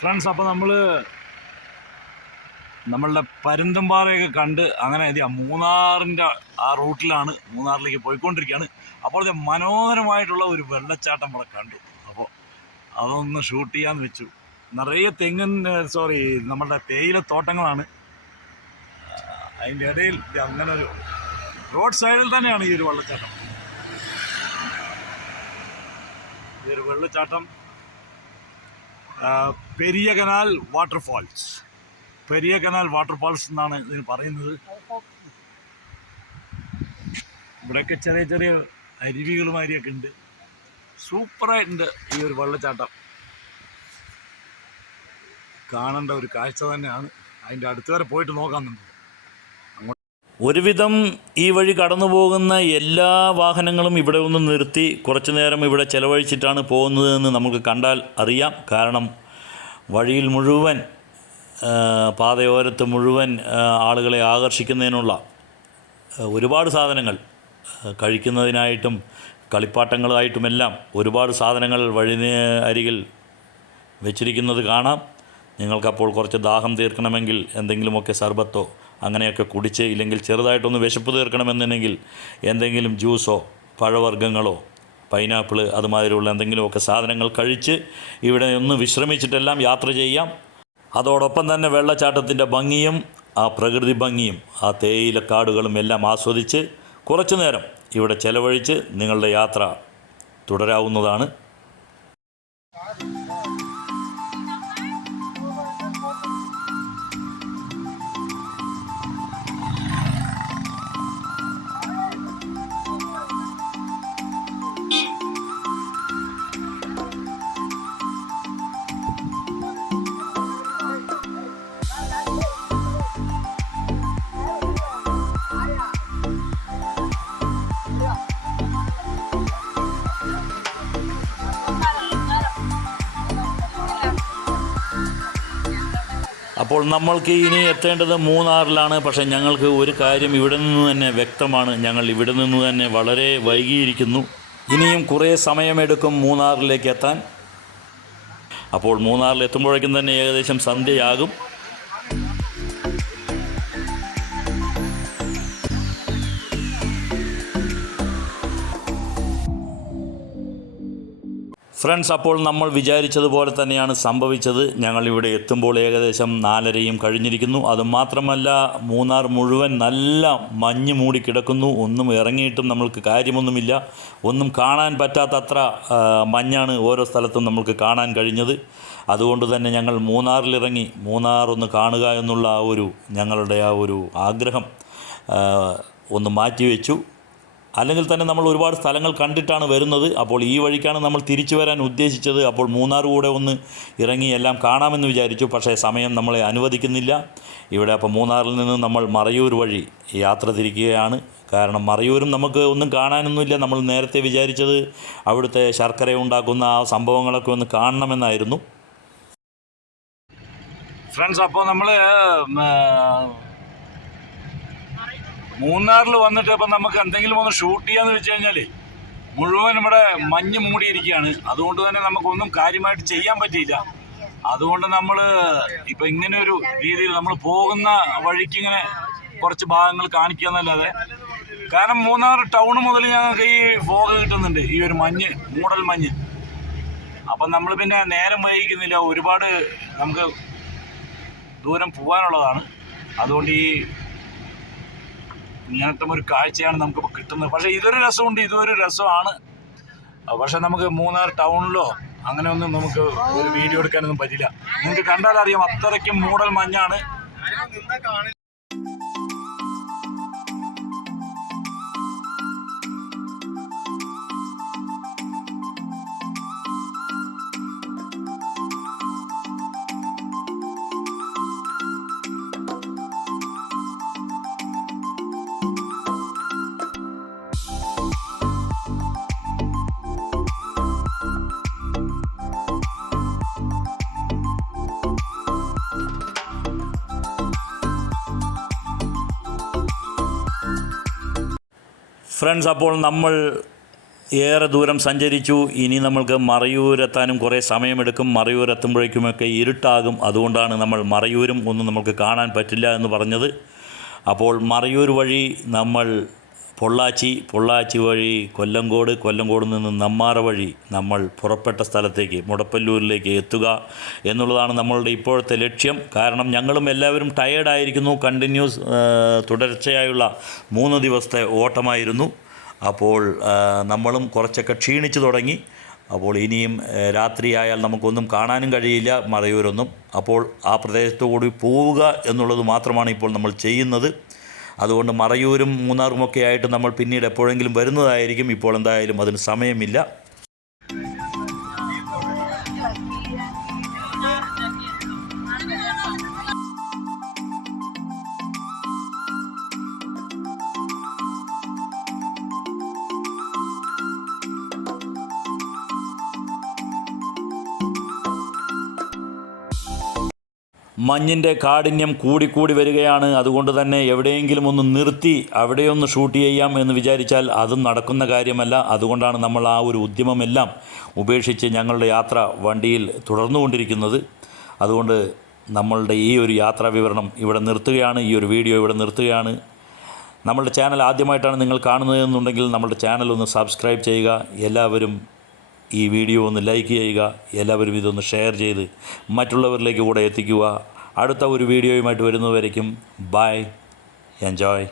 Friends, അപ്പോൾ നമ്മളുടെ പരുന്തുംപാറയൊക്കെ കണ്ട് അങ്ങനെ മൂന്നാറിൻ്റെ ആ റൂട്ടിലാണ് മൂന്നാറിലേക്ക് പോയിക്കൊണ്ടിരിക്കുകയാണ്. അപ്പോൾ മനോഹരമായിട്ടുള്ള ഒരു വെള്ളച്ചാട്ടം ഇവിടെ കണ്ടു. അപ്പോൾ അതൊന്ന് ഷൂട്ട് ചെയ്യാമെന്ന് വെച്ചു. നിറയെ നമ്മളുടെ തേയില തോട്ടങ്ങളാണ്. അതിൻ്റെ ഇടയിൽ അങ്ങനെ ഒരു റോഡ് സൈഡിൽ തന്നെയാണ് ഈ ഒരു വെള്ളച്ചാട്ടം. ഈ ഒരു വെള്ളച്ചാട്ടം പെരിയ കനാൽ വാട്ടർഫാൾസ് എന്നാണ് ഇതിന് പറയുന്നത്. ഇവിടെയൊക്കെ ചെറിയ ചെറിയ അരുവികളുമാരിയൊക്കെ ഉണ്ട്. സൂപ്പറായിട്ടുണ്ട് ഈ ഒരു വെള്ളച്ചാട്ടം. കാണേണ്ട ഒരു കാഴ്ച തന്നെയാണ്. അതിൻ്റെ അടുത്ത് വരെ പോയിട്ട് നോക്കാമെന്നുണ്ട്. ഒരുവിധം ഈ വഴി കടന്നു പോകുന്ന എല്ലാ വാഹനങ്ങളും ഇവിടെ ഒന്ന് നിർത്തി കുറച്ചു നേരം ഇവിടെ ചിലവഴിച്ചിട്ടാണ് പോകുന്നതെന്ന് നമുക്ക് കണ്ടാൽ അറിയാം. കാരണം വഴിയിൽ മുഴുവൻ പാതയോരത്ത് മുഴുവൻ ആളുകളെ ആകർഷിക്കുന്നതിനുള്ള ഒരുപാട് സാധനങ്ങൾ, കഴിക്കുന്നതിനായിട്ടും കളിപ്പാട്ടങ്ങളായിട്ടുമെല്ലാം ഒരുപാട് സാധനങ്ങൾ വഴി അരികിൽ വെച്ചിരിക്കുന്നത് കാണാം. നിങ്ങൾക്കപ്പോൾ കുറച്ച് ദാഹം തീർക്കണമെങ്കിൽ എന്തെങ്കിലുമൊക്കെ സർബത്തോ അങ്ങനെയൊക്കെ കുടിച്ച്, ഇല്ലെങ്കിൽ ചെറുതായിട്ടൊന്ന് വിശപ്പ് തീർക്കണമെന്നുണ്ടെങ്കിൽ എന്തെങ്കിലും ജ്യൂസോ പഴവർഗ്ഗങ്ങളോ പൈനാപ്പിൾ അതുമാതിരിയുള്ള എന്തെങ്കിലുമൊക്കെ സാധനങ്ങൾ കഴിച്ച് ഇവിടെ ഒന്ന് വിശ്രമിച്ചിട്ടെല്ലാം യാത്ര ചെയ്യാം. അതോടൊപ്പം തന്നെ വെള്ളച്ചാട്ടത്തിൻ്റെ ഭംഗിയും ആ പ്രകൃതി ഭംഗിയും ആ തേയിലക്കാടുകളും എല്ലാം ആസ്വദിച്ച് കുറച്ചു നേരം ഇവിടെ ചെലവഴിച്ച് നിങ്ങളുടെ യാത്ര തുടരാവുന്നതാണ്. അപ്പോൾ നമ്മൾക്ക് ഇനി എത്തേണ്ടത് മൂന്നാറിലാണ്. പക്ഷേ ഞങ്ങൾക്ക് ഒരു കാര്യം ഇവിടെ നിന്ന് തന്നെ വ്യക്തമാണ്. ഞങ്ങൾ ഇവിടെ നിന്ന് തന്നെ വളരെ വൈകിയിരിക്കുന്നു. ഇനിയും കുറേ സമയമെടുക്കും മൂന്നാറിലേക്ക് എത്താൻ. അപ്പോൾ മൂന്നാറിൽ എത്തുമ്പോഴേക്കും തന്നെ ഏകദേശം സന്ധ്യയാകും. ഫ്രണ്ട്സ്, അപ്പോൾ നമ്മൾ വിചാരിച്ചതുപോലെ തന്നെയാണ് സംഭവിച്ചത്. ഞങ്ങളിവിടെ എത്തുമ്പോൾ ഏകദേശം 4:30 കഴിഞ്ഞിരിക്കുന്നു. അതുമാത്രമല്ല, മൂന്നാർ മുഴുവൻ നല്ല മഞ്ഞ് മൂടി കിടക്കുന്നു. ഒന്നും ഇറങ്ങിയിട്ടും നമ്മൾക്ക് കാര്യമൊന്നുമില്ല. ഒന്നും കാണാൻ പറ്റാത്തത്ര മഞ്ഞാണ് ഓരോ സ്ഥലത്തും നമ്മൾക്ക് കാണാൻ കഴിഞ്ഞത്. അതുകൊണ്ട് തന്നെ ഞങ്ങൾ മൂന്നാറിലിറങ്ങി മൂന്നാർ ഒന്ന് കാണുക എന്നുള്ള ഞങ്ങളുടെ ആ ഒരു ആഗ്രഹം ഒന്ന് മാറ്റിവെച്ചു. അല്ലെങ്കിൽ തന്നെ നമ്മൾ ഒരുപാട് സ്ഥലങ്ങൾ കണ്ടിട്ടാണ് വരുന്നത്. അപ്പോൾ ഈ വഴിക്കാണ് നമ്മൾ തിരിച്ചു വരാൻ ഉദ്ദേശിച്ചത്. അപ്പോൾ മൂന്നാർ കൂടെ ഒന്ന് ഇറങ്ങി എല്ലാം കാണാമെന്ന് വിചാരിച്ചു. പക്ഷേ സമയം നമ്മളെ അനുവദിക്കുന്നില്ല. ഇവിടെ അപ്പോൾ മൂന്നാറിൽ നിന്ന് നമ്മൾ മറയൂർ വഴി യാത്ര തിരിക്കുകയാണ്. കാരണം മറയൂരും നമുക്ക് ഒന്നും കാണാനൊന്നുമില്ല. നമ്മൾ നേരത്തെ വിചാരിച്ചത് അവിടുത്തെ ശർക്കര ഉണ്ടാക്കുന്ന ആ സംഭവങ്ങളൊക്കെ ഒന്ന് കാണണമെന്നായിരുന്നു. ഫ്രണ്ട്സ്, അപ്പോൾ നമ്മൾ മൂന്നാറിൽ വന്നിട്ട് ഇപ്പം നമുക്ക് എന്തെങ്കിലും ഒന്ന് ഷൂട്ട് ചെയ്യാന്ന് വെച്ച് കഴിഞ്ഞാൽ മുഴുവൻ ഇവിടെ മഞ്ഞ് മൂടിയിരിക്കുകയാണ്. അതുകൊണ്ട് തന്നെ നമുക്കൊന്നും കാര്യമായിട്ട് ചെയ്യാൻ പറ്റിയില്ല. അതുകൊണ്ട് നമ്മൾ ഇപ്പം ഇങ്ങനെ ഒരു രീതിയിൽ നമ്മൾ പോകുന്ന വഴിക്ക് ഇങ്ങനെ കുറച്ച് ഭാഗങ്ങൾ കാണിക്കുക എന്നല്ലാതെ, കാരണം മൂന്നാർ ടൗൺ മുതൽ ഞങ്ങൾക്ക് ഈ ഫോഗ് കിട്ടുന്നുണ്ട്, ഈ ഒരു മൂടൽ മഞ്ഞ്. അപ്പം നമ്മൾ പിന്നെ നേരം വൈകിക്കുന്നില്ല. ഒരുപാട് നമുക്ക് ദൂരം പോകാനുള്ളതാണ്. അതുകൊണ്ട് ഇങ്ങനത്തെ ഒരു കാഴ്ചയാണ് നമുക്കിപ്പോൾ കിട്ടുന്നത്. പക്ഷേ ഇതൊരു രസമാണ്. പക്ഷെ നമുക്ക് മൂന്നാർ ടൗണിലോ അങ്ങനെ ഒന്നും നമുക്ക് ഒരു വീഡിയോ എടുക്കാനൊന്നും പറ്റില്ല. നിങ്ങൾക്ക് കണ്ടാലറിയാം, അത്രയ്ക്കും മൂടൽ മഞ്ഞാണ്. ഫ്രണ്ട്സ്, അപ്പോൾ നമ്മൾ ഏറെ ദൂരം സഞ്ചരിച്ചു. ഇനി നമ്മൾക്ക് മറയൂരെത്താനും കുറേ സമയമെടുക്കും. മറയൂരെത്തുമ്പോഴേക്കുമൊക്കെ ഇരുട്ടാകും. അതുകൊണ്ടാണ് നമ്മൾ മറയൂരും ഒന്നും നമുക്ക് കാണാൻ പറ്റില്ല എന്ന് പറഞ്ഞത്. അപ്പോൾ മറയൂർ വഴി നമ്മൾ പൊള്ളാച്ചി വഴി കൊല്ലങ്കോട് നിന്ന് നെമ്മാറ വഴി നമ്മൾ പുറപ്പെട്ട സ്ഥലത്തേക്ക് മുടപ്പല്ലൂരിലേക്ക് എത്തുക എന്നുള്ളതാണ് നമ്മളുടെ ഇപ്പോഴത്തെ ലക്ഷ്യം. കാരണം ഞങ്ങളും എല്ലാവരും ടയേർഡായിരിക്കുന്നു. കണ്ടിന്യൂസ് തുടർച്ചയായുള്ള 3 ദിവസത്തെ ഓട്ടമായിരുന്നു. അപ്പോൾ നമ്മളും കുറച്ചൊക്കെ ക്ഷീണിച്ചു തുടങ്ങി. അപ്പോൾ ഇനിയും രാത്രിയായാൽ നമുക്കൊന്നും കാണാനും കഴിയില്ല മറയൂരൊന്നും. അപ്പോൾ ആ പ്രദേശത്തു കൂടി പോവുക എന്നുള്ളത് മാത്രമാണ് ഇപ്പോൾ നമ്മൾ ചെയ്യുന്നത്. അതുകൊണ്ട് മറയൂരും മൂന്നാറുമൊക്കെ ആയിട്ട് നമ്മൾ പിന്നീട് എപ്പോഴെങ്കിലും വരുന്നതായിരിക്കും. ഇപ്പോൾ എന്തായാലും അതിന് സമയമില്ല. മഞ്ഞിൻ്റെ കാഠിന്യം കൂടിക്കൂടി വരികയാണ്. അതുകൊണ്ട് തന്നെ എവിടെയെങ്കിലും ഒന്ന് നിർത്തി അവിടെയൊന്ന് ഷൂട്ട് ചെയ്യാം എന്ന് വിചാരിച്ചാൽ അതും നടക്കുന്ന കാര്യമല്ല. അതുകൊണ്ടാണ് നമ്മൾ ആ ഒരു ഉദ്യമമെല്ലാം ഉപേക്ഷിച്ച് ഞങ്ങളുടെ യാത്ര വണ്ടിയിൽ തുടർന്നുകൊണ്ടിരിക്കുന്നത്. അതുകൊണ്ട് നമ്മളുടെ ഈ ഒരു യാത്രാ വിവരണം ഇവിടെ നിർത്തുകയാണ്. ഈ ഒരു വീഡിയോ ഇവിടെ നിർത്തുകയാണ്. നമ്മളുടെ ചാനൽ ആദ്യമായിട്ടാണ് നിങ്ങൾ കാണുന്നതെന്നുണ്ടെങ്കിൽ നമ്മളുടെ ചാനൽ ഒന്ന് സബ്സ്ക്രൈബ് ചെയ്യുക. എല്ലാവരും ഈ വീഡിയോ ഒന്ന് ലൈക്ക് ചെയ്യുക. എല്ലാവരും ഇതൊന്ന് ഷെയർ ചെയ്ത് മറ്റുള്ളവരിലേക്ക് കൂടെ എത്തിക്കുക. അടുത്ത ഒരു വീഡിയോയുമായിട്ട് വരുന്നതുവരേക്കും ബൈ, എൻജോയ്.